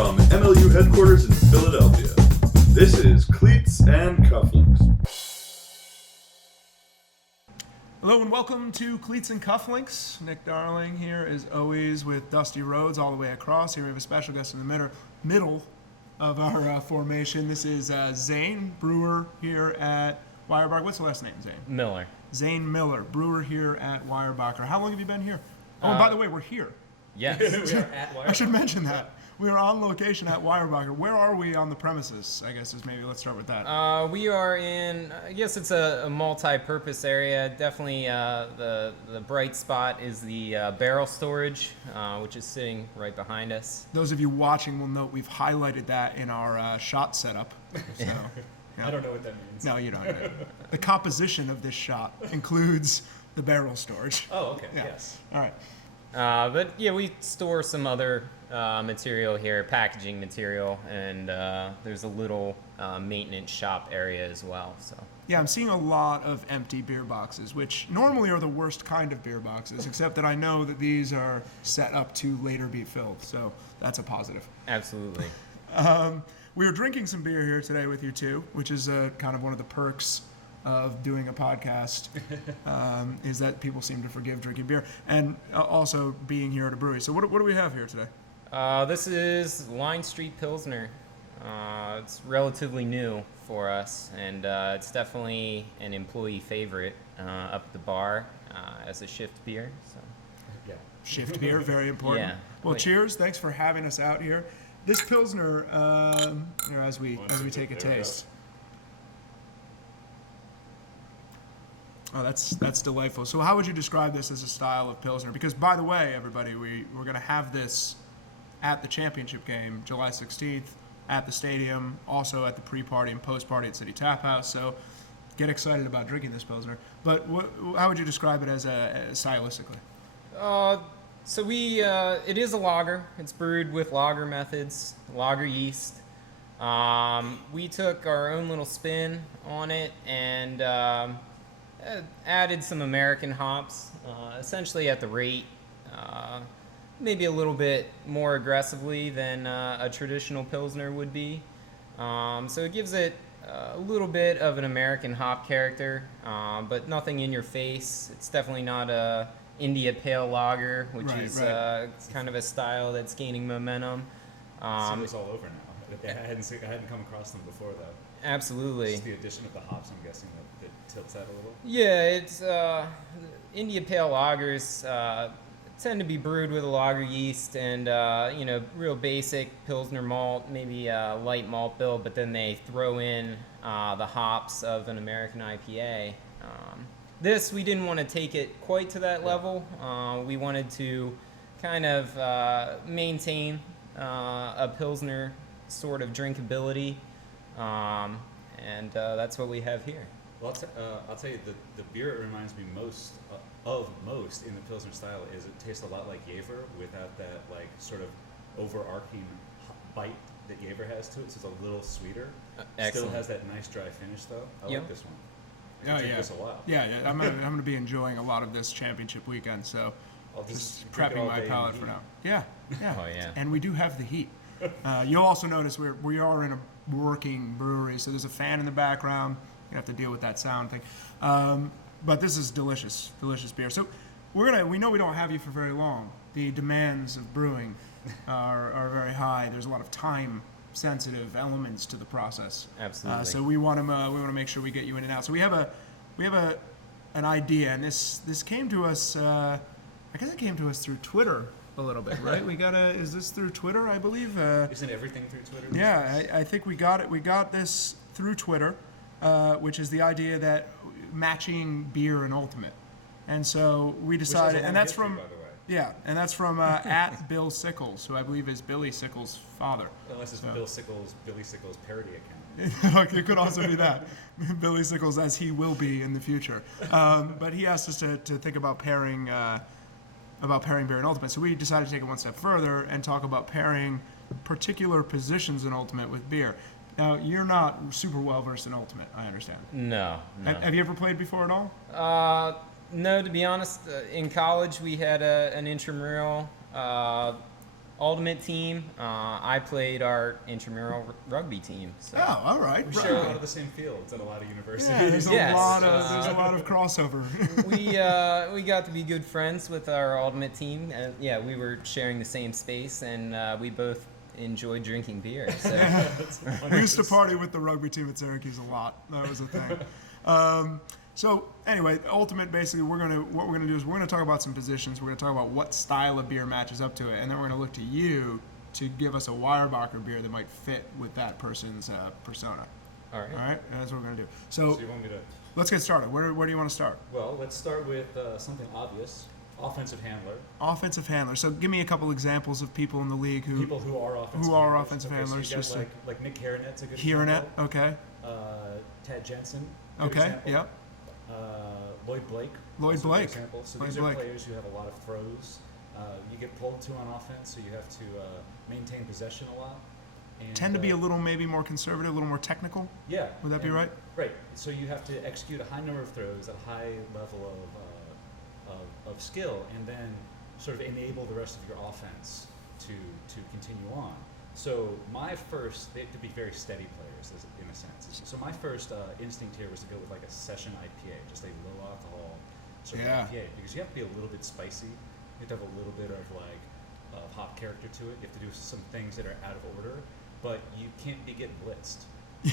from MLU headquarters in Philadelphia, this is Cleats and Cufflinks. Hello and welcome to Cleats and Cufflinks. Nick Darling here as always with Dusty Rhodes all the way across. Here we have a special guest in the middle of our formation. This is Zane, brewer here at Weyerbacher. What's the last name, Zane? Miller. Zane Miller, brewer here at Weyerbacher. How long have you been here? Oh, and by the way, we're here. Yes. We are at Weyerbacher. I should mention that. We are on location at Weyerbacher. Where are we on the premises? I guess let's start with that. We are in, I guess it's a multi-purpose area. Definitely the bright spot is the barrel storage, which is sitting right behind us. Those of you watching will note we've highlighted that in our shot setup. So, yeah. I don't know what that means. No, you don't. The composition of this shot includes the barrel storage. Oh, okay. Yeah. Yes. All right. But yeah, we store some other material here, packaging material, and there's a little maintenance shop area as well. So Yeah, I'm seeing a lot of empty beer boxes, which normally are the worst kind of beer boxes, except that I know that these are set up to later be filled, so that's a positive. absolutely. We were drinking some beer here today with you too, which is kind of one of the perks of doing a podcast, is that people seem to forgive drinking beer, and also being here at a brewery. So what do we have here today? This is Line Street Pilsner. It's relatively new for us, and it's definitely an employee favorite up at the bar as a shift beer. So. Yeah. Shift beer, very important. Yeah. Well, Wait. cheers. Thanks for having us out here. This Pilsner, as we take a taste. Oh, that's delightful. So how would you describe this as a style of Pilsner? Because, by the way, everybody, we're going to have this at the championship game, July 16th, at the stadium, also at the pre-party and post-party at City Tap House. So get excited about drinking this Pilsner. But how would you describe it as stylistically? So it is a lager. It's brewed with lager methods, lager yeast. We took our own little spin on it and added some American hops, essentially at the rate, maybe a little bit more aggressively than a traditional Pilsner would be. So it gives it a little bit of an American hop character, but nothing in your face. It's definitely not a India Pale Lager, which is kind of a style that's gaining momentum. It's all over now. I hadn't come across them before, though. Absolutely. Just the addition of the hops, I'm guessing, that tilts that a little. Yeah, it's India Pale Lagers tend to be brewed with a lager yeast and real basic Pilsner malt, maybe a light malt bill, but then they throw in the hops of an American IPA. This, we didn't want to take it quite to that level. We wanted to kind of maintain a Pilsner sort of drinkability, and that's what we have here. Well, I'll tell you, the beer it reminds me most in the Pilsner style is it tastes a lot like Jever without that like sort of overarching bite that Jever has to it. So it's a little sweeter. Still has that nice dry finish though. I like this one. Take this a while. Yeah. I'm gonna be enjoying a lot of this championship weekend. So I'll just prepping my palate for now. Yeah. Oh yeah. And we do have the heat. You'll also notice we are in a working brewery, so there's a fan in the background. You have to deal with that sound thing. But this is delicious beer. So we know we don't have you for very long. The demands of brewing are very high. There's a lot of time-sensitive elements to the process. Absolutely. So we want to make sure we get you in and out. So we have an idea, and this came to us. I guess it came to us through Twitter a little bit, right? Is this through Twitter? I believe. Isn't everything through Twitter? Yeah, I think we got it. We got this through Twitter, which is the idea that matching beer and Ultimate, and so we decided, and that's from. By the way. Yeah, and that's from at Bill Sickles, who I believe is Billy Sickles' father. Unless it's Billy Sickles' parody account. It could also be that. Billy Sickles, as he will be in the future. But he asked us to think about pairing beer and Ultimate. So we decided to take it one step further and talk about pairing particular positions in Ultimate with beer. Now, you're not super well versed in Ultimate, I understand. No. Have you ever played before at all? No, to be honest, in college we had an intramural Ultimate team. I played our intramural rugby team. So. Oh, all right. We Right. share a lot of the same fields at a lot of universities. Yeah, there's a Yes, lot of crossover. We got to be good friends with our ultimate team, and yeah, we were sharing the same space, and we both enjoyed drinking beer. So. We used to party with the rugby team at Syracuse a lot. That was a thing. So anyway, ultimate, basically, what we're gonna do is we're gonna talk about some positions. We're gonna talk about what style of beer matches up to it, and then we're gonna look to you to give us a Weyerbacher beer that might fit with that person's persona. All right. All right, that's what we're gonna do. So So you want me to? let's get started. Where do you want to start? Well, let's start with something obvious. Offensive handler. Offensive handler. So give me a couple examples of people in the league who People who are offensive are handlers. offensive Okay, handlers, So you just got like Nick Harenet's a good hearing it. example. Okay. Tad Jensen. Good Okay. example. Yep. Lloyd Blake. Lloyd also a good Blake. Example. So Lloyd these Blake. are players who have a lot of throws. You get pulled to on offense, so you have to maintain possession a lot. And, Tend to be a little maybe more conservative, a little more technical. Yeah. Would that be and- right? Right. So you have to execute a high number of throws at a high level of skill, and then sort of enable the rest of your offense to continue on. So my first, they have to be very steady players, in a sense. So my first instinct here was to go with like a session IPA, just a low alcohol sort Yeah. of IPA, because you have to be a little bit spicy. You have to have a little bit of like hop character to it. You have to do some things that are out of order, but you can't be getting blitzed. You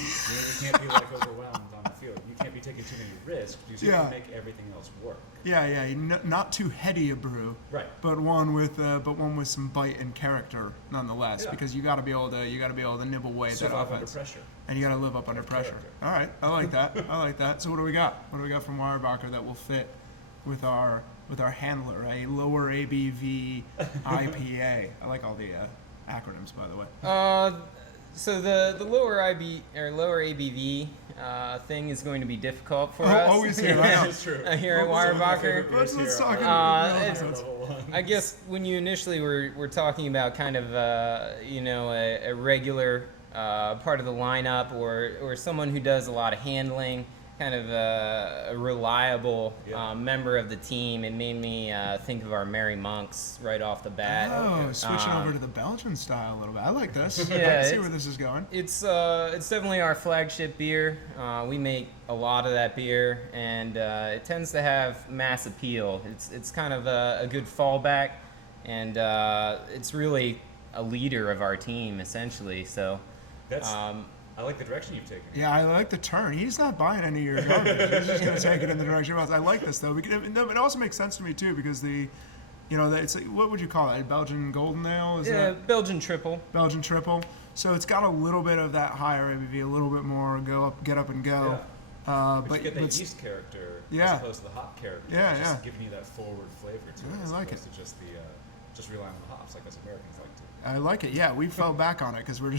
can't be like overwhelmed on the field. You can't be taking too many risks because you have to make everything else work. Yeah. Not too heady a brew, Right. but one with some bite and character nonetheless. Yeah. Because you got to be able to nibble away at that Survive under offense, pressure. and you got to live up under pressure. character. All right, I like that. I like that. So what do we got? What do we got from Weyerbacher that will fit with our handler? A lower ABV IPA. I like all the acronyms, by the way. So the lower lower ABV thing is going to be difficult for us. Always here. I know. It's true. Here at Weyerbacher. Let's talk. I guess when you initially were talking about kind of a regular part of the lineup or someone who does a lot of handling, kind of a reliable member of the team, it made me think of our Merry Monks right off the bat. Oh, switching over to the Belgian style a little bit. I like this. I Yeah, can see where this is going. It's definitely our flagship beer. We make a lot of that beer, and it tends to have mass appeal. It's kind of a good fallback, and it's really a leader of our team essentially. So. That's. I like the direction you've taken. Yeah, I like the turn. He's not buying any of your garbage. He's just going to take it in the direction he wants. I like this, though. It also makes sense to me, too, because it's like, what would you call it? Belgian Golden Ale? Is that Belgian triple. Belgian Triple. So it's got a little bit of that higher ABV, a little bit more get up and go. Yeah. But you get that yeast character yeah. as opposed to the hop character. Yeah, just yeah. giving you that forward flavor to Yeah, it, as I like opposed to just relying on the hops like us Americans like to. I like it. Yeah, we fell back on it because we're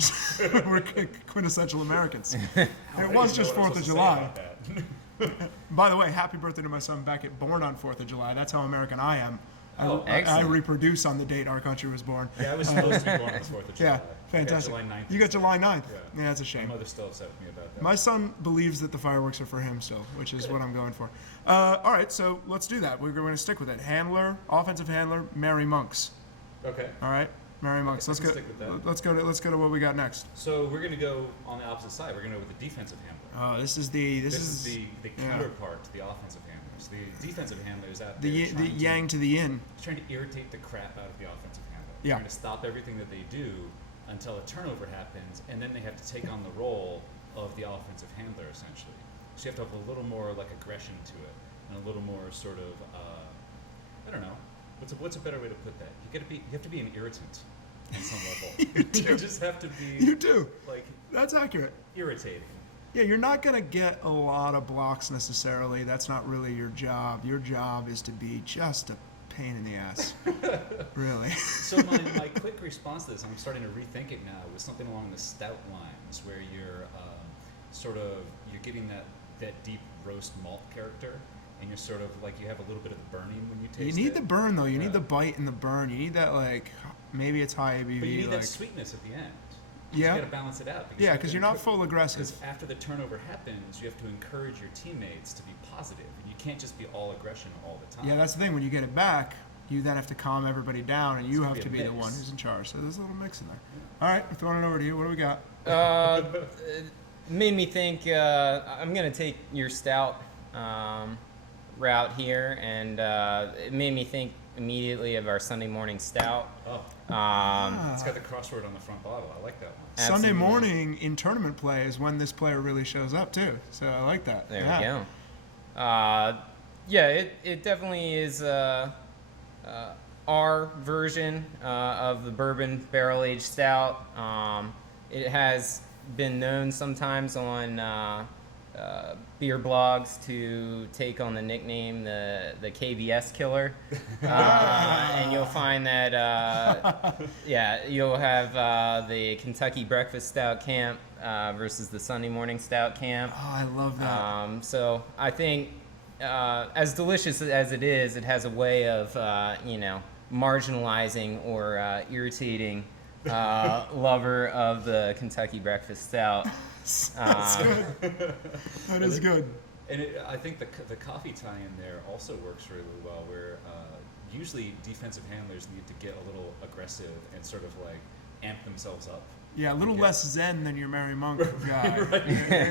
quintessential Americans. It was just 4th of July. By the way, happy birthday to my son Beckett, born on 4th of July. That's how American I am. I excellent. reproduce on the date our country was born. Yeah, I was supposed to be born on the 4th of July. Yeah, fantastic. I got July 9th. You got July 9th. Yeah. That's a shame. My mother's still upset with me about that. My son believes that the fireworks are for him still, which is what I'm going for. All right, so let's do that. We're going to stick with it. Handler, offensive handler, Merry Monks. Okay. All right, Merry Monks. I Let's can go. stick with that. Let's go to what we got next. So we're going to go on the opposite side. We're going to go with the defensive handler. Oh, this is the yeah. counterpart to the offensive handlers. The defensive handler is out there the yang to the yin. trying to irritate the crap out of the offensive handler. Yeah. Trying to stop everything that they do until a turnover happens, and then they have to take on the role of the offensive handler essentially. So you have to have a little more like aggression to it, and a little more sort of I don't know. What's a better way to put that? You have to be an irritant on some level. You do. You just have to be. You do. Like That's accurate. irritating. Yeah, you're not going to get a lot of blocks necessarily. That's not really your job. Your job is to be just a pain in the ass. Really. So my quick response to this, I'm starting to rethink it now, was something along the stout lines, where you're you're getting that deep roast malt character, and you're sort of like you have a little bit of the burning when you taste it. You need the burn though. You Yeah. need the bite and the burn. You need that like maybe it's high ABV. But you need like, that sweetness at the end. Yeah. You got to balance it out. Yeah, because you're not full aggressive. Because after the turnover happens, you have to encourage your teammates to be positive, and you can't just be all aggression all the time. Yeah, that's the thing. When you get it back, you then have to calm everybody down, and you have to be the one who's in charge. So there's a little mix in there. All right, we're throwing it over to you. What do we got? It made me think. I'm gonna take your stout route here, and it made me think immediately of our Sunday morning stout. Oh, it's got the crossword on the front bottle. I like that one. Sunday Absolutely. morning in tournament play is when this player really shows up too. So I like that. There yeah. we go. Yeah, it definitely is our version of the bourbon barrel aged stout. It has been known sometimes on beer blogs to take on the nickname the KBS killer, and you'll find that you'll have the Kentucky breakfast stout camp versus the Sunday morning stout camp. Oh, I love that. So I think as delicious as it is, it has a way of marginalizing or irritating lover of the Kentucky breakfast stout. That's good. That is good. And I think the coffee tie-in there also works really well, where usually defensive handlers need to get a little aggressive and sort of like amp themselves up. Yeah, a little less zen than your Merry Monk guy. Right.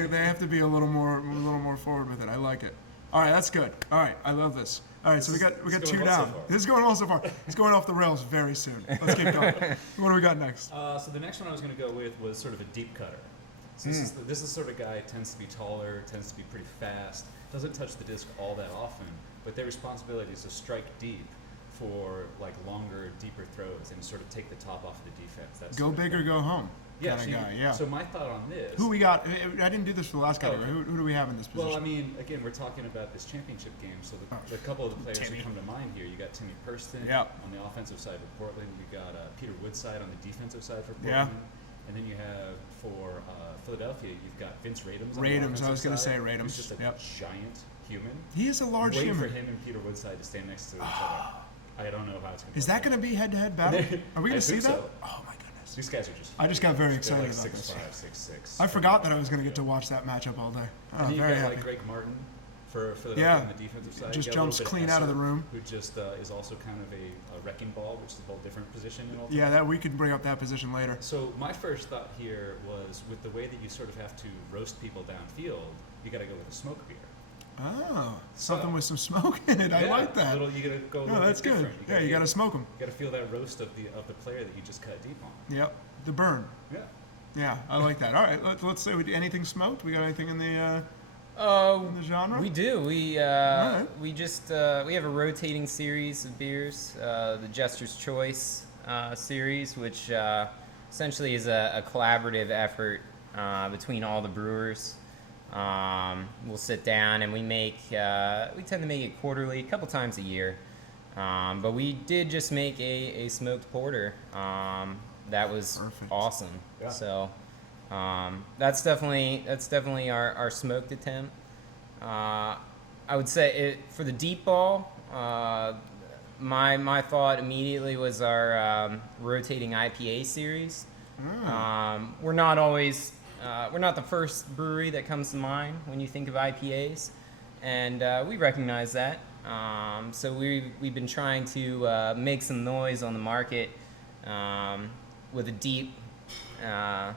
They have to be a little more forward with it. I like it. All right, that's good. All right, I love this. All right, so we got two down. This is going well so far. It's going off the rails very soon. Let's keep going. What do we got next? So the next one I was going to go with was sort of a deep cutter. So this is the sort of guy tends to be taller, tends to be pretty fast, doesn't touch the disc all that often, but their responsibility is to strike deep for like longer, deeper throws and sort of take the top off of the defense. That's Go big or go home. yeah, kind of guy. Yeah. So my thought on this. Who we got? I didn't do this for the last category. Okay. Who do we have in this position? Well, I mean, again, we're talking about this championship game, so the couple of the players Timmy. that come to mind here, you got Timmy Purston Yep. on the offensive side for Portland, you got Peter Woodside on the defensive side for Yeah. Portland, and then you have for Philadelphia, you've got Vince Radams. On the Radams, I was going to say Radams. He's just a Yep. giant human. He is a large Wait human. for him and Peter Woodside to stand next to each other. I don't know how it's going to Is that going to be head-to-head battle? Are we I going to see think that? so. Oh my goodness! These guys are just. I just got very they're excited like about 6'5", this. 6'6". I forgot that I was going to get to watch that matchup all day. Oh, And then you very got happy. like Greg Martin for Philadelphia Yeah. on the defensive side. Just You got a jumps little bit clean out of the Esser, room. Who just is also kind of a wrecking ball, which is a whole different position in ultimate. Yeah, that we could bring up that position later. So my first thought here was with the way that you sort of have to roast people downfield, you got to go with a smoke beer. Oh, something So- with some smoke in it. I Yeah, like that. you got to go. A No, little that's bit good. different. Yeah, you got to smoke them. You got to feel that roast of the player that you just cut deep on. Yep, the burn. Yeah. Yeah, I like that. All right, let's say anything smoked. We got anything in the genre? We do. Alright. We just we have a rotating series of beers, the Jester's Choice series, which essentially is a collaborative effort between all the brewers. We'll sit down and we tend to make it quarterly, a couple times a year. But we did just make a smoked porter. That was Perfect. awesome. Yeah. So that's definitely our smoked attempt. I would say for the deep ball, my thought immediately was our rotating IPA series. We're not always we're not the first brewery that comes to mind when you think of IPAs, and we recognize that. So we've been trying to make some noise on the market with a deep, a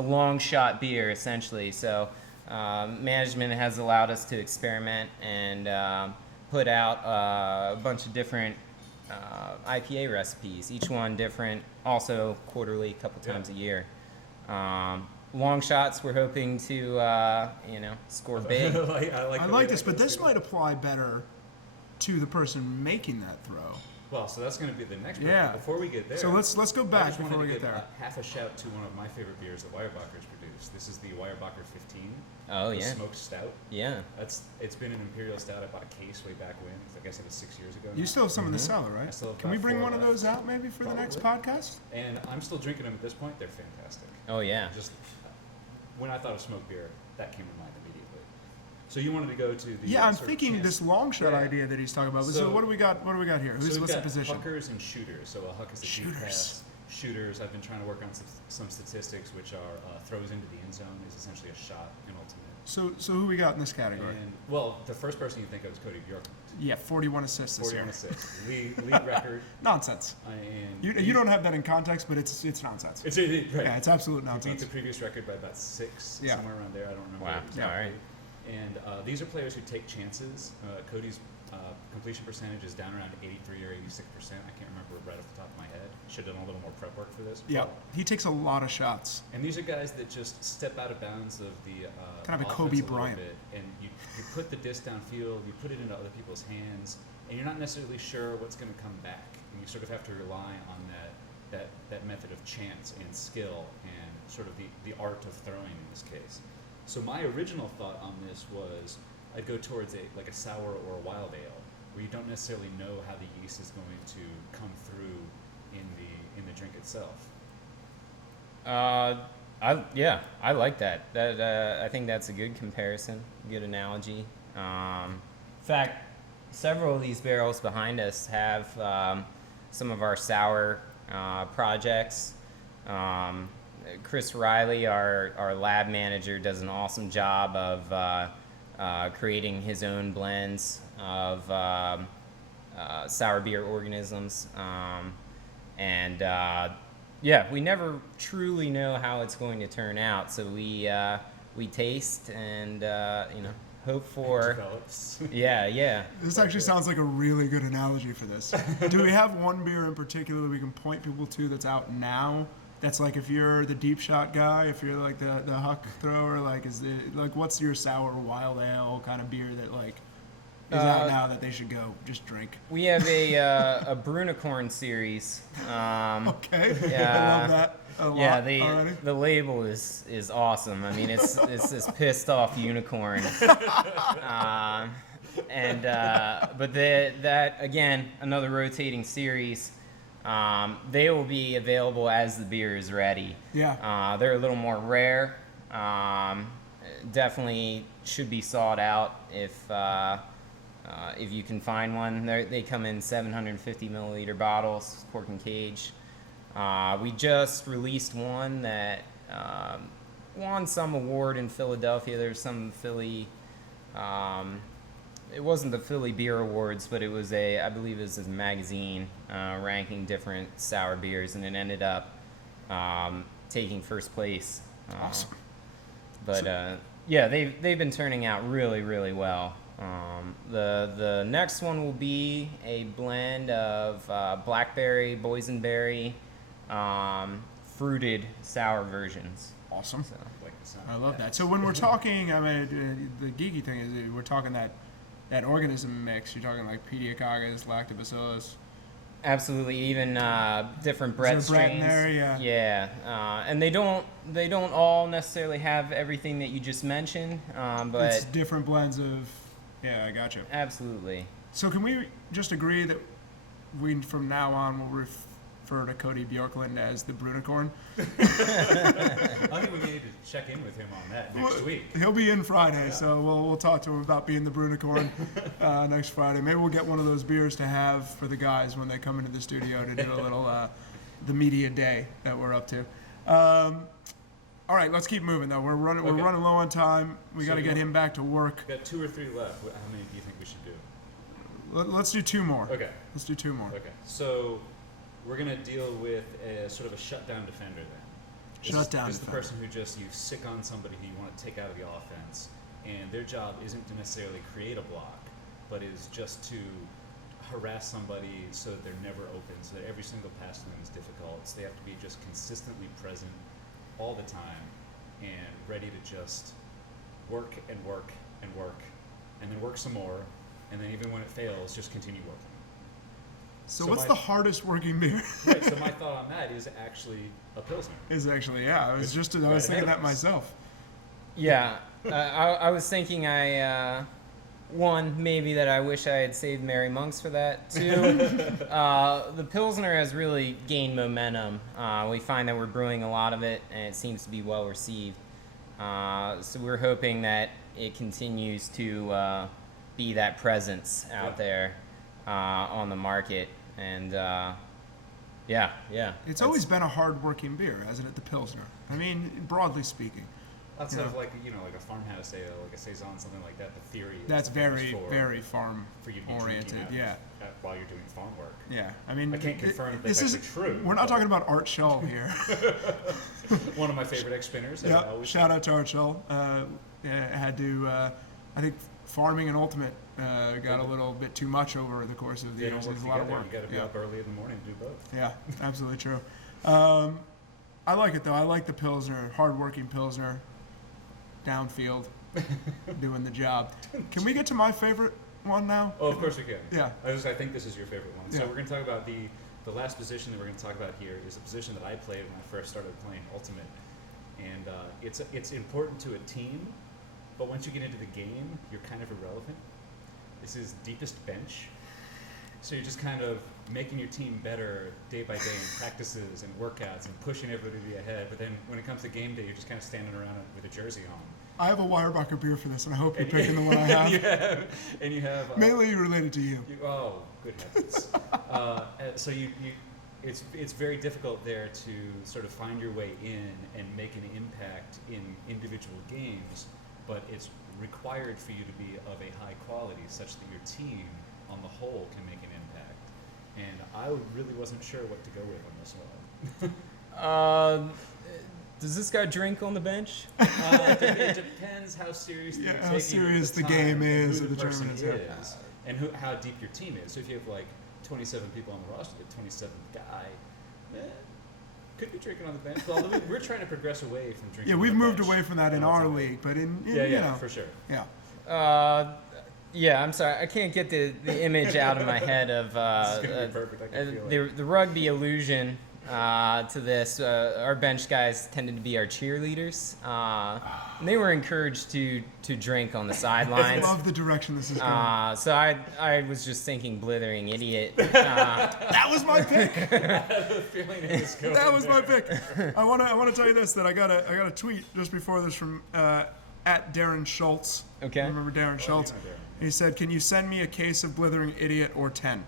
long shot beer essentially. So management has allowed us to experiment and put out a bunch of different IPA recipes, each one different, also quarterly, a couple times a year. Long shots, we're hoping to, score big. I like this, but this might apply better to the person making that throw. Well, so that's going to be the next. Yeah. But before we get there, So let's go I back just before wanted we to get give there. half a shout to one of my favorite beers that Weyerbacher's produced. This is the Weyerbacher 15. Oh, the yeah. smoked stout. Yeah. It's been an imperial stout. I bought a case way back when. I guess it was 6 years ago. You now. still have some in the cellar, I right? still have Can we about bring 4 one of left. those out maybe for the next podcast? And I'm still drinking them at this point. They're fantastic. Oh, yeah. Just when I thought of smoked beer, that came to mind immediately. So you wanted to go to the Yeah, I'm sort of thinking chance- this long shot Yeah. idea that he's talking about. So, So- what do we got? What do we got here? So we've What's the got position? huckers and shooters. So a huck is a deep Shooters. pass. shooters. I've been trying to work on some statistics, which are throws into the end zone is essentially a shot in Ultimate. So who we got in this category? And, well, the first person you think of is Cody Bjork. Yeah, 41 assists this 41 year. assists. League record. Nonsense. And You don't have that in context, but it's nonsense. It's right. Yeah, it's absolute He nonsense. beat the previous record by about 6, Yeah. somewhere around there. I don't remember Wow. exactly. All right. And these are players who take chances. Cody's completion percentage is down around 83 or 86%. I can't remember right off the top of my head. Should have done a little more prep work for this. Yeah, he takes a lot of shots. And these are guys that just step out of bounds of the Kind of a offense Kobe little Bryant. bit, and you put the disc downfield, you put it into other people's hands, and you're not necessarily sure what's going to come back. And you sort of have to rely on that method of chance and skill and sort of the art of throwing in this case. So my original thought on this was I'd go towards a sour or a wild ale, where you don't necessarily know how the yeast is going to come through in the drink itself. I like that. I think that's a good comparison, good analogy. In fact, several of these barrels behind us have some of our sour projects. Chris Riley, our lab manager, does an awesome job of creating his own blends of sour beer organisms. We never truly know how it's going to turn out, so we taste and hope for. Develops. Yeah. This actually sounds like a really good analogy for this. Do we have one beer in particular that we can point people to that's out now? That's like if you're the deep shot guy, if you're like the huck thrower, like what's your sour wild ale kind of beer that like is out now that they should go just drink? We have a Brunicorn series. Okay. Yeah. I love that a lot already. The label is awesome. I mean, it's this pissed off unicorn. But that again, another rotating series. They will be available as the beer is ready. Yeah. They're a little more rare. Definitely should be sought out if you can find one. They come in 750 milliliter bottles, cork and cage. We just released one that won some award in Philadelphia. There's some Philly. It wasn't the Philly Beer Awards, but it was I believe it was a magazine ranking different sour beers, and it ended up taking first place. Awesome. But they've been turning out really, really well. The next one will be a blend of blackberry, boysenberry, fruited sour versions. Awesome. So. Like the sound. I love that. So when we're talking, I mean, the geeky thing is we're talking that organism mix. You're talking like Pediococcus, Lactobacillus. Absolutely, even different bread Is there Brett in strains. there? Yeah. And they don't all necessarily have everything that you just mentioned, but It's different blends of. Yeah, I got you. absolutely. So can we just agree that we from now on will refer to Cody Bjorklund as the Brunicorn? I think we need to check in with him on that next week. He'll be in Friday, so we'll talk to him about being the Brunicorn next Friday. Maybe we'll get one of those beers to have for the guys when they come into the studio to do a little the media day that we're up to. All right, let's keep moving though. We're running low on time. We got to get him back to work. We've got 2 or 3 left. How many do you think we should do? Let's do 2 more. Okay. Let's do 2 more. Okay. So we're gonna deal with a sort of a shutdown defender then. Shutdown This is the defender. person who just you sick on somebody who you want to take out of the offense, and their job isn't to necessarily create a block, but is just to harass somebody so that they're never open, so that every single pass to them is difficult. So they have to be just consistently present all the time and ready to just work and work and work and then work some more, and then even when it fails, just continue working. So what's the hardest working beer? Right, so my thought on that is actually a Pilsner. Is actually, yeah. I was Right thinking ahead that of us. myself. Yeah, I was thinking one, maybe that I wish I had saved Mary Monks for that. 2, the Pilsner has really gained momentum. We find that we're brewing a lot of it, and it seems to be well received. So we're hoping that it continues to be that presence out there on the market. And Yeah, yeah. It's always been a hard-working beer, hasn't it? The Pilsner. I mean, broadly speaking. Lots of like like a farmhouse ale, like a saison, something like that. The theory is That's that very, for, very farm for you to be oriented. drinking Yeah. while you're doing farm work. Yeah. I mean, I can't confirm that this that's is actually true. We're not but talking about Art Shull here. one of my favorite ex-spinners. Yeah. Always Shout out to Art Shull. Had to. I think farming and Ultimate got a little bit too much over the course of the They years. don't work There's a lot of together. work. You got to be up early in the morning to do both. Yeah, absolutely true. I like it though. I like the Pilsner, hard-working Pilsner, downfield, doing the job. Can we get to my favorite one now? Oh, of course we can. Yeah. I think this is your favorite one. So Yeah. we're going to talk about the last position that we're going to talk about here is a position that I played when I first started playing Ultimate, and it's important to a team, but once you get into the game, you're kind of irrelevant. This is deepest bench. So you're just kind of making your team better day by day in practices and workouts and pushing everybody to be ahead. But then when it comes to game day, you're just kind of standing around with a jersey on. I have a Weyerbacher beer for this, and I hope you're picking the one I have. And you have Mainly related to you. oh, good heavens! So it's very difficult there to sort of find your way in and make an impact in individual games, but it's required for you to be of a high quality such that your team on the whole can make an impact. And I really wasn't sure what to go with on this one. Does this guy drink on the bench? It depends how seriously you're taking how serious it at the time game and is who or the the person tournament is, and how deep your team is. So if you have like 27 people on the roster, the 27th guy could be drinking on the bench. Although we're trying to progress away from drinking. Yeah, on we've the moved bench away from that in all the our time. league, but in Yeah, you know, for sure. yeah. Yeah, I'm sorry. I can't get the image out of my head of This is gonna be perfect. I can feel it. the rugby allusion to this. Our bench guys tended to be our cheerleaders. And they were encouraged to drink on the I sidelines. love the direction this is going. So I was just thinking blithering idiot. That was my pick. Feeling it was going That was my there. pick. I want to tell you this, that I got a tweet just before this from at Darren Schultz. Okay. Remember Darren Schultz? you know Darren. He said, "Can you send me a case of blithering idiot or 10?"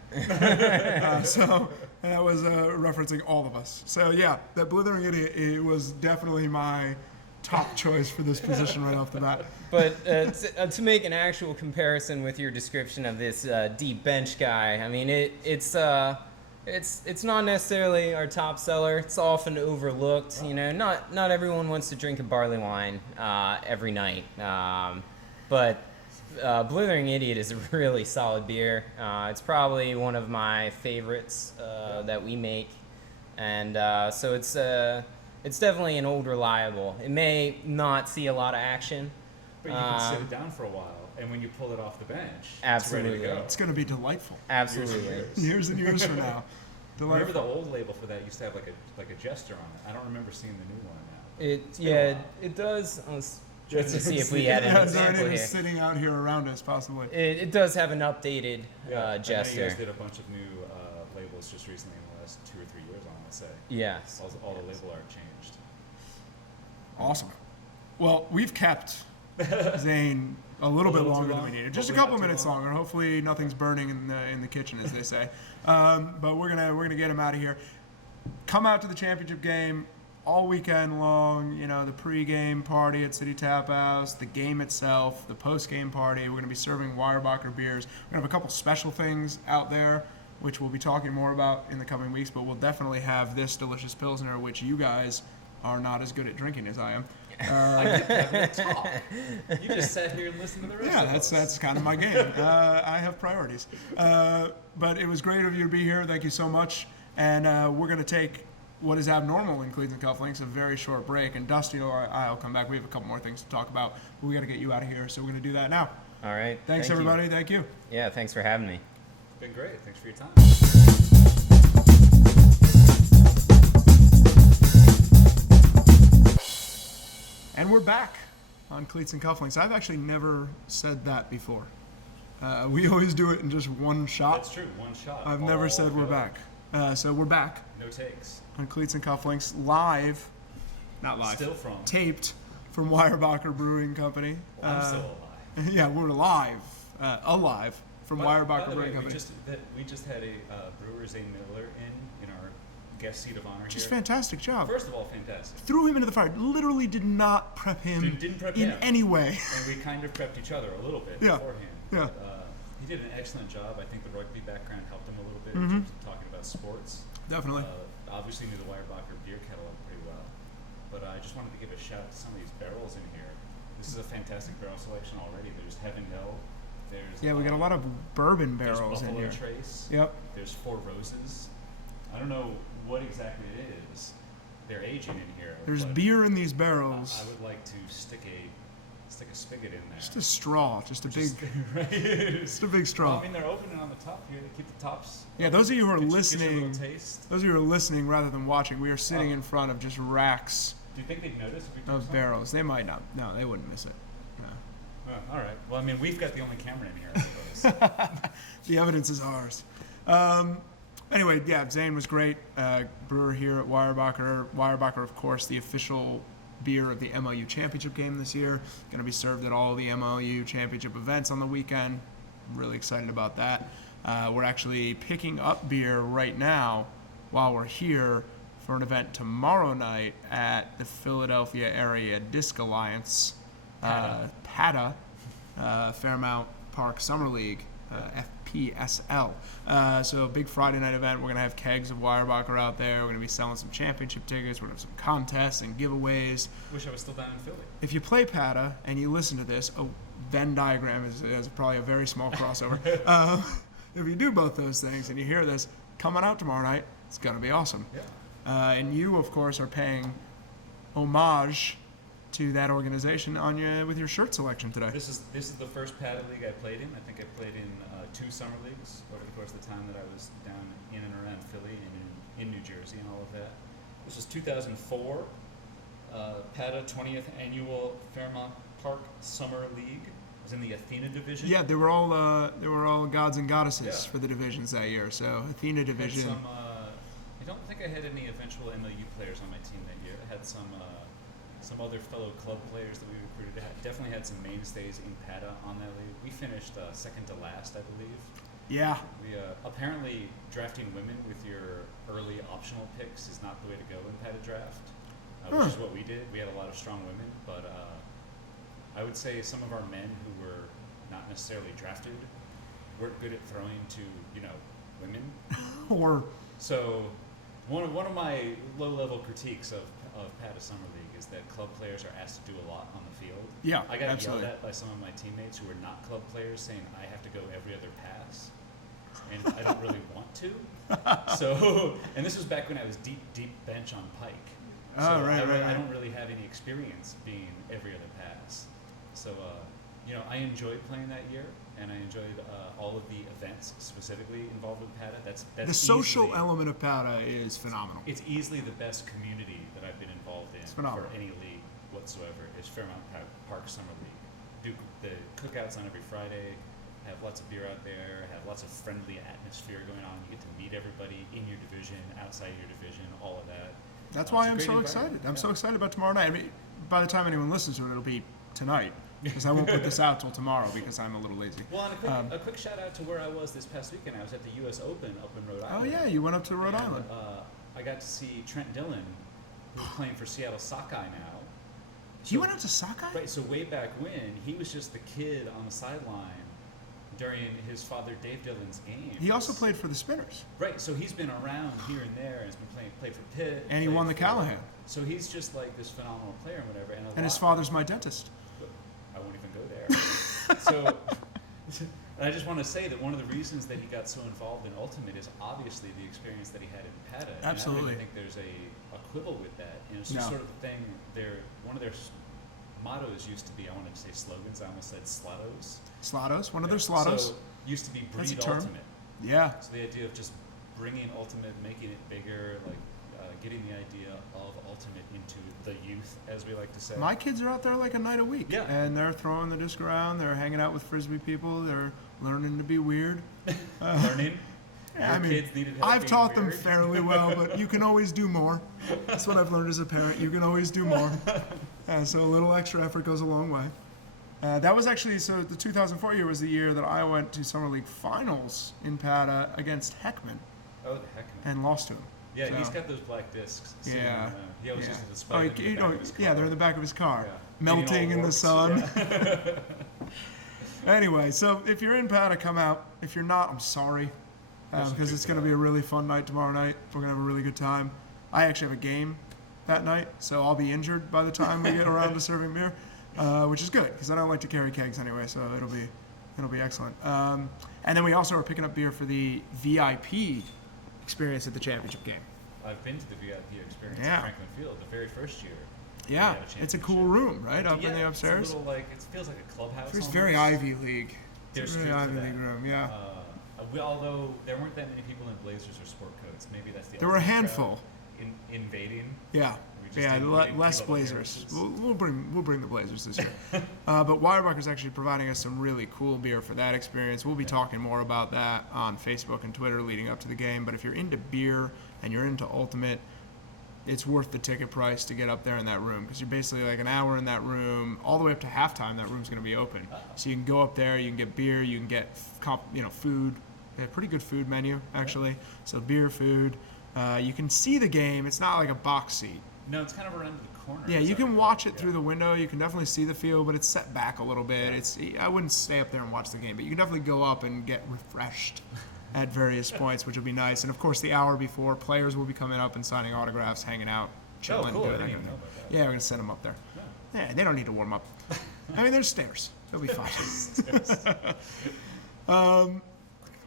So that was referencing all of us. So yeah, that blithering idiot, it was definitely my top choice for this position right off the bat. But to make an actual comparison with your description of this deep bench guy, I mean it's not necessarily our top seller. It's often overlooked. You know, not everyone wants to drink a barley wine every night. But Blithering Idiot is a really solid beer. It's probably one of my favorites that we make, and so it's definitely an old reliable. It may not see a lot of action. But you can sit it down for a while, and when you pull it off the bench, Absolutely. it's ready to go. It's going to be delightful. Absolutely. Years and years from now. Remember Delightful. the old label for that used to have like a jester on it. I don't remember seeing the new one now. It does. Let's just see if we had an Yeah, example Darren is here. sitting out here around us, possibly. It does have an updated I know you jester. guys did a bunch of new labels just recently in the last 2 or 3 years, I want to say. Yes. All the label art changed. Awesome. Well, we've kept Zane a little bit too longer than long? we needed. Just a Hopefully couple not too minutes long. longer. Hopefully nothing's burning in the kitchen, as they say. But we're gonna get him out of here. Come out to the championship game all weekend long. You know, the pre-game party at City Tap House, the game itself, the post-game party. We're gonna be serving Weyerbacher beers. We're gonna have a couple special things out there, which we'll be talking more about in the coming weeks. But we'll definitely have this delicious Pilsner, which you guys are not as good at drinking as I am. I kept having a talk. You just sat here and listened to the rest Yeah, of us. that's kind of my game. I have priorities. But it was great of you to be here. Thank you so much. And we're going to take what is abnormal in Cleats and Cufflinks, a very short break. And Dusty or I'll come back. We have a couple more things to talk about. But we got to get you out of here. So we're going to do that now. All right. Thanks, Thank you. everybody. Thank you. Yeah, thanks for having me. It's been great. Thanks for your time. And we're back on Cleats and Cufflinks. I've actually never said that before. We always do it in just one shot. That's true. One shot. I've never All said we're go. back. So we're back No takes. on Cleats and Cufflinks live, not live, Still from. taped from Weyerbacher Brewing Company. I'm still alive. Yeah, we're live from By Weyerbacher the way, Brewing Company. we just had a brewer, Zane Miller, in our guest seat of honor Just here. fantastic job. First of all, fantastic. Threw him into the fire. Literally did not prep him Didn't prep in him. any way. And we kind of prepped each other a little bit Yeah. beforehand. Yeah. But, he did an excellent job. I think the rugby background helped him a little bit Mm-hmm. in terms of talking about sports. Definitely. Obviously knew the Weyerbacher beer catalog pretty well. But I just wanted to give a shout out to some of these barrels in here. This is a fantastic barrel selection already. There's Heaven Hill. There's Yeah, we got a lot of bourbon there's barrels in Buffalo here. Trace. Yep. There's Four Roses. I don't know what exactly it is they're aging in here. There's but beer in these barrels. I would like to stick a spigot in there. Just a straw, just a big, right. just a big Well, straw. I mean, they're opening on the top here. They keep the tops. Yeah, those of you who are Get you a listening, little taste. those of you who are listening rather than watching, we are sitting Oh. in front of just racks Do you think they'd notice if we took of some? barrels. They might not. No, they wouldn't miss it. No. Oh, all right. Well, I mean, we've got the only camera in here, I suppose. The evidence is ours. Anyway, yeah, Zane was great. Brewer here at Weyerbacher. Weyerbacher, of course, the official beer of the MLU championship game this year. Going to be served at all the MLU championship events on the weekend. I'm really excited about that. We're actually picking up beer right now while we're here for an event tomorrow night at the Philadelphia Area Disc Alliance, PATA, Fairmount Park Summer League, FPSL. So a big Friday night event. We're going to have kegs of Weyerbacher out there. We're going to be selling some championship tickets. We're going to have some contests and giveaways. Wish I was still down in Philly. If you play PATA and you listen to this, a Venn diagram is probably a very small crossover. If you do both those things and you hear this, come on out tomorrow night. It's going to be awesome. Yeah. And you, of course, are paying homage to that organization on you with your shirt selection today. This is the first paddle league I played in. I think I played in 2 summer leagues over the course of the time that I was down in and around Philly and in New Jersey and all of that. This was 2004, PATA 20th Annual Fairmont Park Summer League. I was in the Athena division. Yeah, they were all gods and goddesses Yeah. for the divisions that year. So Athena Had division. some, I don't think I had any eventual MLU players on my team that year. I had some other fellow club players that we recruited. I definitely had some mainstays in PATA on that league. We finished second to last, I believe. Yeah. We apparently drafting women with your early optional picks is not the way to go in PATA draft, which is what we did. We had a lot of strong women, but I would say some of our men who were not necessarily drafted weren't good at throwing to women. Or So one of my low-level critiques of PATA Summer League is that club players are asked to do a lot on the field. Yeah, I got absolutely. yelled at by some of my teammates who are not club players saying I have to go every other pass, and I don't really want to. So, and this was back when I was deep bench on Pike. So Oh, right, right. I don't really have any experience being every other pass. So, I enjoyed playing that year, and I enjoyed all of the events specifically involved with PATA. That's the social easily- element of PATA is phenomenal. It's easily the best community that I've been involved in for phenomenal. any league whatsoever. Is Fairmount Park Summer League. Do the cookouts on every Friday. Have lots of beer out there. Have lots of friendly atmosphere going on. You get to meet everybody in your division, outside your division, all of that. That's It's why a I'm great so environment. excited. I'm Yeah. so excited about tomorrow night. I mean, by the time anyone listens to it, it'll be tonight. Because I won't put this out till tomorrow because I'm a little lazy. Well, and a quick shout out to where I was this past weekend. I was at the U.S. Open up in Rhode Oh Island. yeah, you went up to Rhode And, Island. I got to see Trent Dillon, who's playing for Seattle Sockeye now. He went out to Sockeye? Right, so way back when, he was just the kid on the sideline during his father Dave Dillon's games. He also played for the Spinners. Right, so he's been around here and there, and has been played for Pitt. And he played won the for- Callahan. So he's just like this phenomenal player and whatever. And his father's my dentist. I won't even go there. So, and I just want to say that one of the reasons that he got so involved in Ultimate is obviously the experience that he had in PATA. And Absolutely. I don't even think there's a quibble with that. And it's just No. sort of the thing. One of their mottos used to be, I wanted to say slogans. I almost said slottos. Slatos, one of their Slatos. So used to be That's a breed term. Ultimate. Yeah. So the idea of just bringing Ultimate, making it bigger, like getting the idea of Ultimate into the youth, as we like to say. My kids are out there like a night a week. Yeah. And they're throwing the disc around. They're hanging out with Frisbee people. They're learning to be weird. Learning. Yeah, Your I mean, kids needed help I've being taught them weird. fairly well, but you can always do more. That's what I've learned as a parent. You can always do more. So a little extra effort goes a long way. That was actually, so the 2004 year was the year that I went to Summer League Finals in PATA against Heckman Oh, the heck, man. and lost to him. Yeah, So, he's got those black discs. sitting Yeah. around. He always Yeah. uses to display them in the back of his car. Yeah, they're in the back of his car, Yeah. melting Getting all in the warped. sun. Yeah. Anyway, so if you're in Pata, come out. If you're not, I'm sorry, There's some because food it's for going to that. be a really fun night tomorrow night. We're going to have a really good time. I actually have a game that night, so I'll be injured by the time we get around to serving beer, which is good because I don't like to carry kegs anyway, so it'll be excellent. And then we also are picking up beer for the VIP experience at the championship game. I've been to the VIP experience Yeah. at Franklin Field the very first year. Yeah, We had a it's a championship. cool room, right, up Yeah, in the upstairs. It's a little like, it feels like a clubhouse. It's almost. very Ivy League. They're It's a very strict to Ivy that. League room, yeah. Although there weren't that many people in blazers or sport coats, maybe that's the There were a ultimate handful. crowd invading. Yeah, We just yeah, didn't less keep up Blazers. appearances. We'll bring the Blazers this year. But Weyerbacher's actually providing us some really cool beer for that experience. We'll be talking more about that on Facebook and Twitter leading up to the game. But if you're into beer and you're into Ultimate, it's worth the ticket price to get up there in that room because you're basically like an hour in that room, all the way up to halftime. That room's going to be open, so you can go up there, you can get beer, you can get food. They have a pretty good food menu actually. So beer, food. You can see the game. It's not like a box seat. No, it's kind of around the corner. Yeah, Is you that can right? watch it Yeah. through the window. You can definitely see the field, but it's set back a little bit. Yeah. I wouldn't stay up there and watch the game, but you can definitely go up and get refreshed at various points, which will be nice. And of course, the hour before, players will be coming up and signing autographs, hanging out, chilling. cool. I doing didn't that even kind of know thing. about that. Yeah, we're gonna send them up there. Yeah, they don't need to warm up. I mean, there's stairs. They'll be fine.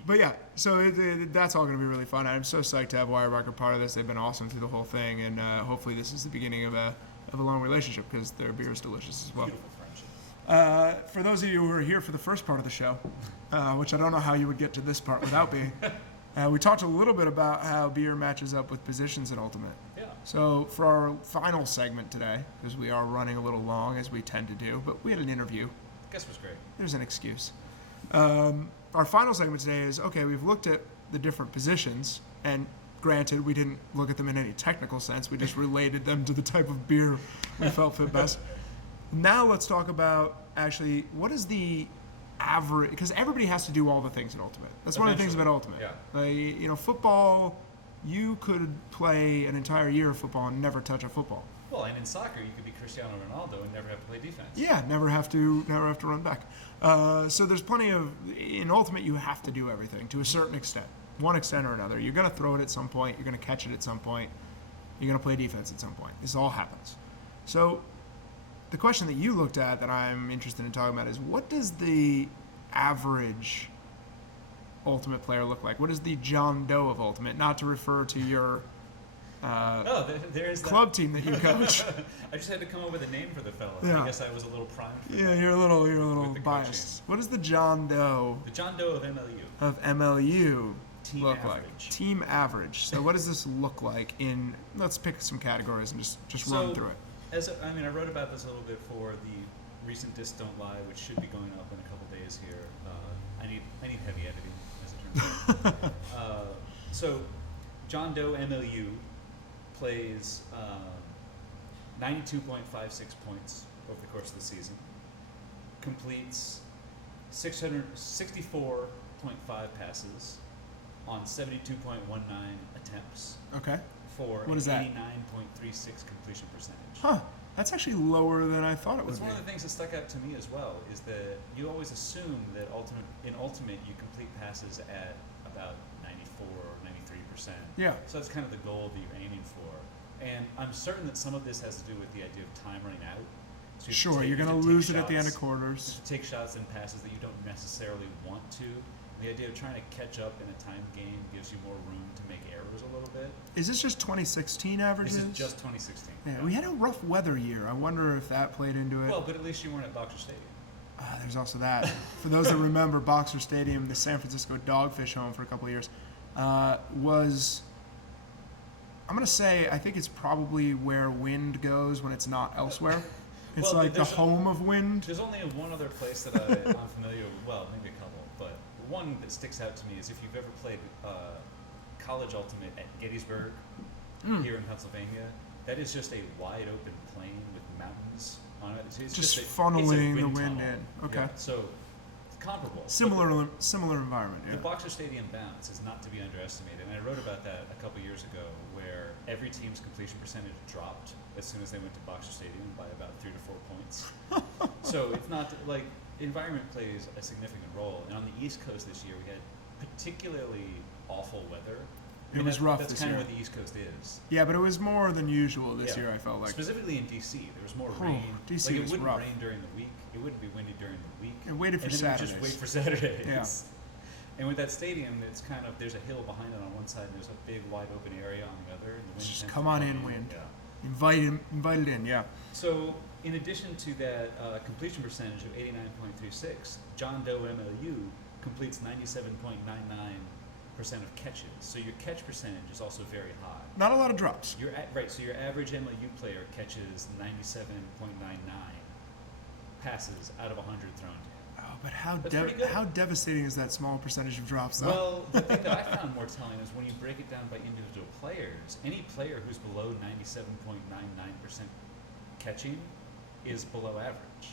But yeah, so that's all going to be really fun. I'm so psyched to have Weyerbacher part of this. They've been awesome through the whole thing, and hopefully this is the beginning of a long relationship because their beer is delicious as well. Beautiful friendship. For those of you who are here for the first part of the show, which I don't know how you would get to this part without being, we talked a little bit about how beer matches up with positions in Ultimate. Yeah. So for our final segment today, because we are running a little long as we tend to do, but we had an interview. Guess was great. There's an excuse. Our final segment today is, okay, we've looked at the different positions, and granted, we didn't look at them in any technical sense. We just related them to the type of beer we felt fit best. Now let's talk about, actually, what is the average, because everybody has to do all the things in Ultimate. That's one of the things about Ultimate. Yeah. Football, you could play an entire year of football and never touch a football. Well, and in soccer, you could be Cristiano Ronaldo and never have to play defense. Yeah, never have to run back. So there's plenty of, in Ultimate, you have to do everything to a certain extent, one extent or another. You're going to throw it at some point. You're going to catch it at some point. You're going to play defense at some point. This all happens. So the question that you looked at that I'm interested in talking about is, what does the average Ultimate player look like? What is the John Doe of Ultimate? Not to refer to your There's club team that you coach. I just had to come up with a name for the fella. Yeah. I guess I was a little primed for Yeah, that. you're a little With the biased. What does the John Doe The John Doe of MLU. of MLU Team look like? average. Team average. So what does this look like in? Let's pick some categories and just run through it. I wrote about this a little bit for the recent Disc Don't Lie, which should be going up in a couple days here. I need heavy editing, as it turns out. So, John Doe MLU plays 92.56 points over the course of the season, completes 664.5 passes on 72.19 attempts Okay. for What an is that? 89.36 completion percentage. Huh. That's actually lower than I thought it would That's be. one of the things that stuck out to me as well, is that you always assume that in Ultimate you complete passes at about 94 or 93%. Yeah. So that's kind of the goal that you're aiming for. And I'm certain that some of this has to do with the idea of time running out. So Sure, you're going to lose it at the end of quarters. To take shots and passes that you don't necessarily want to. And the idea of trying to catch up in a timed game gives you more room to make errors a little bit. Is this just 2016 averages? This is just 2016. Yeah, we had a rough weather year. I wonder if that played into it. Well, but at least you weren't at Boxer Stadium. There's also that. For those that remember, Boxer Stadium, the San Francisco Dogfish home for a couple of years, was, I'm going to say, I think it's probably where wind goes when it's not elsewhere. It's Well, like the home of wind. There's only one other place that I'm familiar with, well, maybe a couple, but one that sticks out to me is if you've ever played College Ultimate at Gettysburg here in Pennsylvania, that is just a wide open plain with mountains on it. It's Just it's a funneling the wind tunnel. in. Okay. Yeah, so comparable. Similar environment. Yeah. The Boxer Stadium bounce is not to be underestimated, and I wrote about that a couple years ago, where every team's completion percentage dropped as soon as they went to Boxer Stadium by about 3 to 4 points. So it's not like environment plays a significant role. And on the East Coast this year, we had particularly awful weather. It was rough That's this kind year. of what the East Coast is. Yeah, but it was more than usual this Yeah. year. I felt like. Specifically in DC, there was more Oh, rain. DC like it was wouldn't rough. rain during the week. It wouldn't be windy during the week. And waited for then Saturdays. We would just wait for Saturdays. Yeah. And with that stadium, it's kind of there's a hill behind it on one side, and there's a big wide open area on the other. And the wind Just tends come to on come in, wind. Yeah. Invite it in. Yeah. So in addition to that completion percentage of 89.36, John Doe MLU completes 97.99% of catches. So your catch percentage is also very high. Not a lot of drops. So your average MLU player catches 97.99 passes out of 100 thrown to him. Oh, but how That's pretty good. how devastating is that small percentage of drops, though? Well, the thing that I found more telling is when you break it down by individual players, any player who's below 97.99% catching is below average.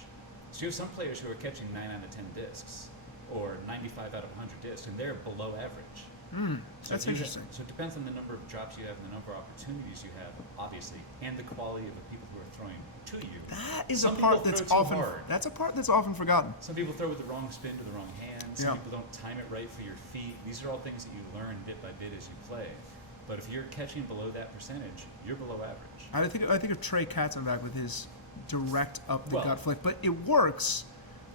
So you have some players who are catching 9 out of 10 discs, or 95 out of 100 discs, and they're below average. So That's if you interesting. so it depends on the number of drops you have and the number of opportunities you have, obviously, and the quality of the people who are throwing to you. That is Some a part people that's throw too often hard. that's a part that's often forgotten. Some people throw with the wrong spin to the wrong hand. Some Yeah. people don't time it right for your feet. These are all things that you learn bit by bit as you play. But if you're catching below that percentage, you're below average. I think of Trey Katzenbach with his direct up the Well- gut flick, but it works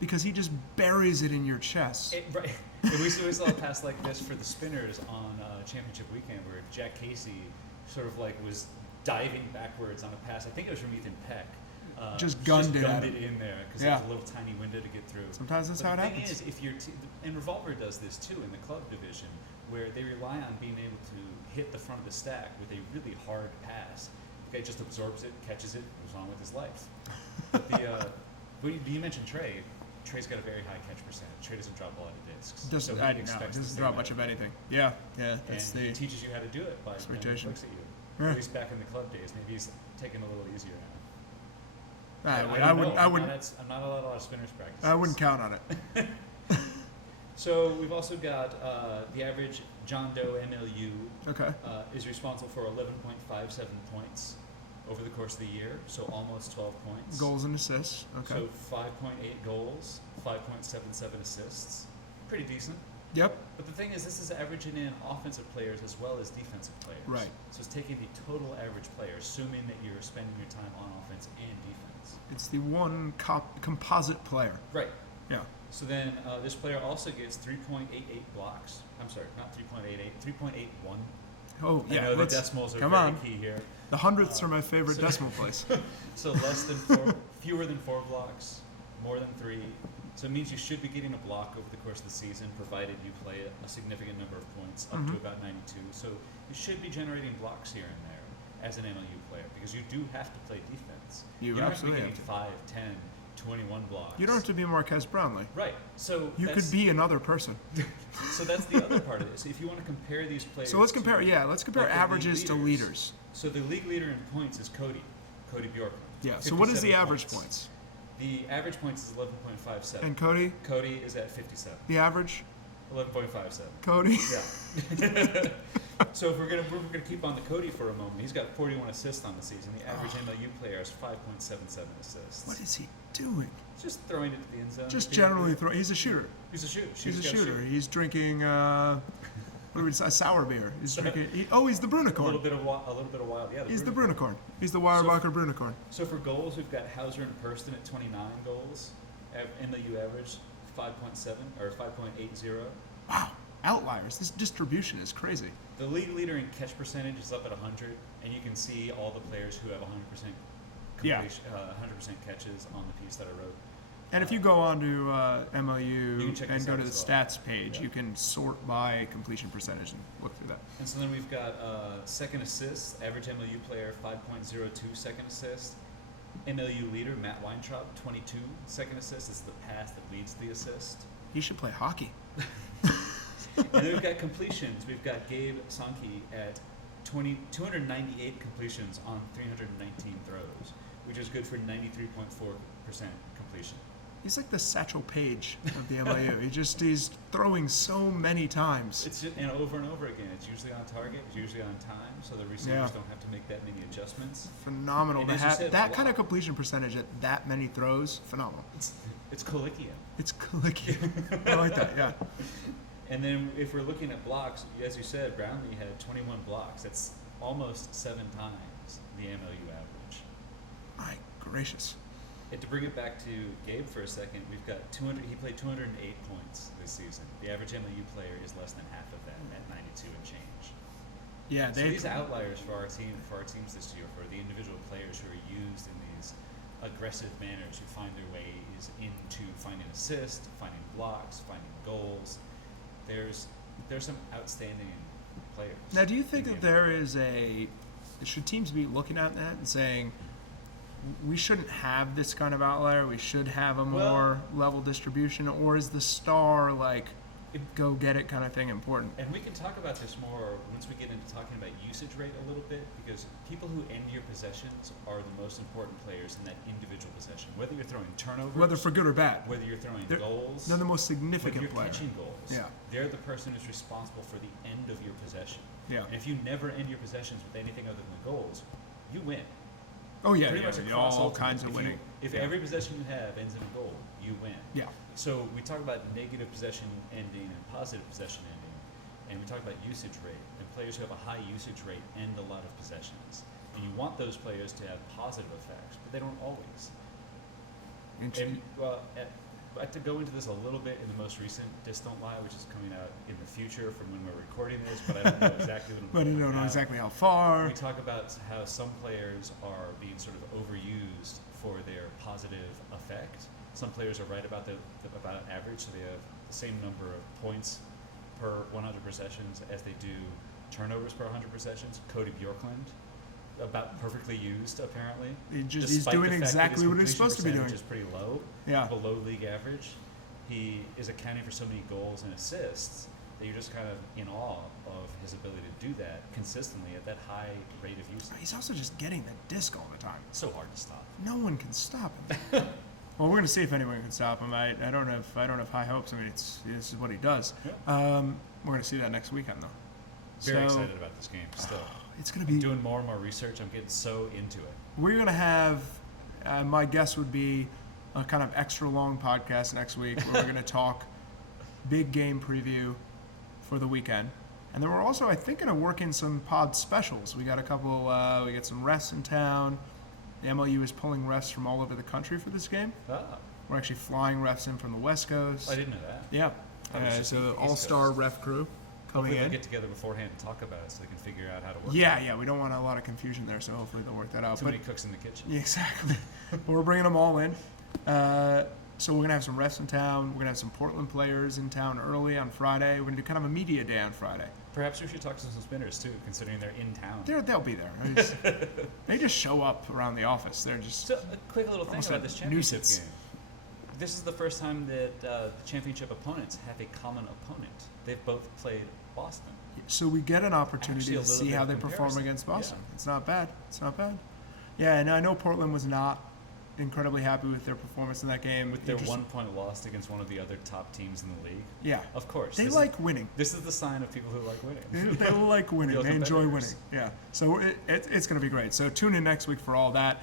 because he just buries it in your chest. Right. We saw a pass like this for the spinners on championship weekend, where Jack Casey sort of like was diving backwards on a pass. I think it was from Ethan Peck. Just gunned it at it him. in there because Yeah. it was a little tiny window to get through. Sometimes that's But how it the thing happens. is, if your and Revolver does this too in the club division, where they rely on being able to hit the front of the stack with a really hard pass. The guy just absorbs it, catches it, moves on with his life. But you mentioned Trey. Trey's got a very high catch percentage. Trey doesn't drop a lot of discs. Doesn't so I, he no, expects the doesn't same drop much out of anything. Yeah, that's and he the teaches you how to do it by when he expectation. looks at you. Yeah. At least back in the club days, maybe he's taking a little easier now. I don't wouldn't know. I wouldn't I'm not allowed a lot of spinners practices. I wouldn't count on it. So we've also got the average John Doe MLU Okay. is responsible for 11.57 points over the course of the year, so almost 12 points. Goals and assists. Okay. So 5.8 goals, 5.77 assists. Pretty decent. Yep. But the thing is, this is averaging in offensive players as well as defensive players. Right. So it's taking the total average player, assuming that you're spending your time on offense and defense. It's the one composite player. Right. Yeah. So then this player also gets 3.88 blocks. I'm sorry, not 3.88, 3.81. Oh I yeah. know the let's- decimals are come very on. key here. The hundredths are my favorite so- decimal place. So fewer than 4 blocks, more than 3. So it means you should be getting a block over the course of the season, provided you play a significant number of points, up to about 92. So you should be generating blocks here and there as an MLU player, because you do have to play defense. You don't absolutely have to be getting 5, 10, 21 blocks. You don't have to be Marquez Brownlee. Right. So You could be another person. So that's the other part of this. If you want to compare these players. So let's compare. to, Yeah, let's compare like, the league averages to leaders. So the league leader in points is Cody Bjorkman. Yeah. So what is the 57 average points? The average points is 11.57. And Cody, Cody is at 57. the average. 11.57. Cody. Yeah. So if we're gonna keep on the Cody for a moment, he's got 41 assists on the season. The average MLU player is 5.77 assists. What is he doing? He's just throwing it to the end zone. Just repeatedly. generally throw. He's a shooter. He's a shooter. He's a gotta shooter. shoot. He's drinking. What do we say? A sour beer. He's drinking. He's the A little Brunicorn. bit of wild. Yeah. He's the Brunicorn. He's the Weyerbacher Brunicorn. So for goals, we've got Hauser and Purston at 29 goals. MLU average 5.7 or 5.80. Wow. Outliers. This distribution is crazy. The league leader in catch percentage is up at 100, and you can see all the players who have 100% Yeah. completion, 100% catches on the piece that I wrote. And if you go on to You MLU can check and this go out to the as well. stats page, Yeah. you can sort by completion percentage and look through that. And so then we've got second assists, average MLU player 5.02 second assist. MLU leader Matt Weintraub 22 second assist. This is the pass that leads the assist. He should play hockey. And then we've got completions. We've got Gabe Sankey at 298 completions on 319 throws, which is good for 93.4% completion. He's like the Satchel Paige of the MLU. He's throwing so many times. It's just, and over again. It's usually on target. It's usually on time, so the receivers don't have to make that many adjustments. Phenomenal And to as you have said, that kind of completion percentage at that many throws. Phenomenal. It's Coliquia. It's clicky. I like that. Yeah. And then if we're looking at blocks, as you said, Brownlee had 21 blocks. That's almost 7 times the MLU average. My gracious. And to bring it back to Gabe for a second, we've got 200. He played 208 points this season. The average MLU player is less than half of that at 92 and change. Yeah, So these outliers for our teams this year, for the individual players who are used in these aggressive manners, who find their ways into finding assists, finding blocks, finding goals. There's some outstanding players. Now, do you think that there is should teams be looking at that and saying, we shouldn't have this kind of outlier, we should have a more level distribution, or is the star, like, go get it kind of thing important? And we can talk about this more once we get into talking about usage rate a little bit, because people who end your possessions are the most important players in that individual possession. Whether you're throwing turnovers, Whether for good or bad. whether you're throwing goals, They're the most significant whether you're player. catching goals, Yeah. they're the person who's responsible for the end of your possession. Yeah. And if you never end your possessions with anything other than goals, you win. Oh, yeah, Pretty much across all Ultimate. kinds of winning. If every possession you have ends in a goal, you win. Yeah. So we talk about negative possession ending and positive possession ending, and we talk about usage rate. And players who have a high usage rate end a lot of possessions. And you want those players to have positive effects, but they don't always. And, to go into this a little bit in the most recent Dis Don't Lie, which is coming out in the future from when we're recording this, but I don't know exactly when. But you don't know exactly how far. We talk about how some players are being sort of overused for their positive effect. Some players are right about about average, so they have the same number of points per 100 possessions as they do turnovers per 100 possessions. Cody Bjorklund, about perfectly used apparently. He's doing exactly what he's supposed to be doing. Which is pretty low, below league average. He is accounting for so many goals and assists that you're just kind of in awe of his ability to do that consistently at that high rate of usage. He's also just getting the disc all the time. So hard to stop. No one can stop him. Well, we're going to see if anyone can stop him. I don't have high hopes. I mean, this is what he does. Yeah. We're going to see that next weekend, though. Very excited about this game still. It's going to be I'm doing more and more research. I'm getting so into it. We're going to have, my guess would be a kind of extra long podcast next week where we're going to talk big game preview for the weekend. And then we're also, I think, going to work in some pod specials. We got a couple, we got some refs in town. The MLU is pulling refs from all over the country for this game. We're actually flying refs in from the West Coast. I didn't know that. Yeah. So the all-star ref crew coming Hopefully in. they'll get together beforehand and talk about it so they can figure out how to work it. Yeah, we don't want a lot of confusion there, so hopefully they'll work that out. Too many cooks in the kitchen. Yeah, exactly. But we're bringing them all in. So we're going to have some refs in town. We're going to have some Portland players in town early on Friday. We're going to do kind of a media day on Friday. Perhaps we should talk to some spinners, too, considering they're in town. They'll be there. They just show up around the office. They're just... So, a quick little thing about this championship game. This is the first time that the championship opponents have a common opponent. They've both played Boston. So we get an opportunity to see how they perform against Boston. Yeah. It's not bad. Yeah, and I know Portland was not incredibly happy with their performance in that game. With their 1 point loss again's one of the other top teams in the league. Yeah. Of course. They like winning. This is the sign of people who like winning. They like winning. They enjoy winning. Yeah. So it's going to be great. So tune in next week for all that.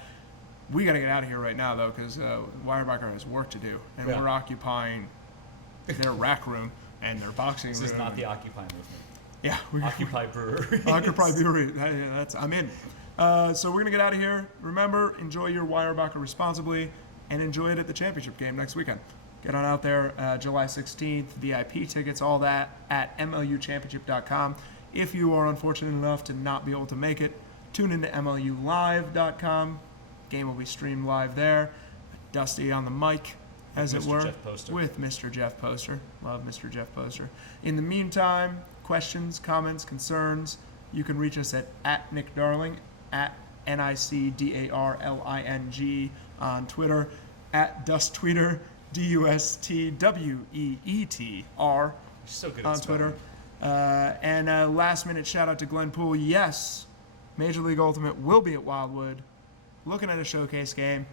We got to get out of here right now, though, because Weyerbacher has work to do. And we're occupying their rack room and their boxing room. This is not the Occupy movement. Yeah. Occupy Brewery. Occupy Brewery. I'm in. So we're going to get out of here. Remember, enjoy your Weyerbacher responsibly and enjoy it at the championship game next weekend. Get on out there July 16th, VIP tickets, all that at MLUchampionship.com. If you are unfortunate enough to not be able to make it, tune into MLUlive.com. Game will be streamed live there. Dusty on the mic, as it were, with Mr. Jeff Poster. Love Mr. Jeff Poster. In the meantime, questions, comments, concerns, you can reach us at Nick Darling, at NICDARLING on Twitter, at DustTweeter, DUSTWEETR So good on Twitter. And a last minute shout out to Glenn Poole. Yes, Major League Ultimate will be at Wildwood, looking at a showcase game.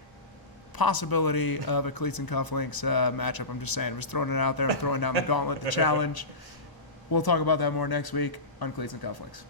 possibility of a Cleats and Cufflinks matchup. I'm just saying. I'm just throwing it out there. I'm throwing down the gauntlet, the challenge. We'll talk about that more next week on Cleats and Cufflinks.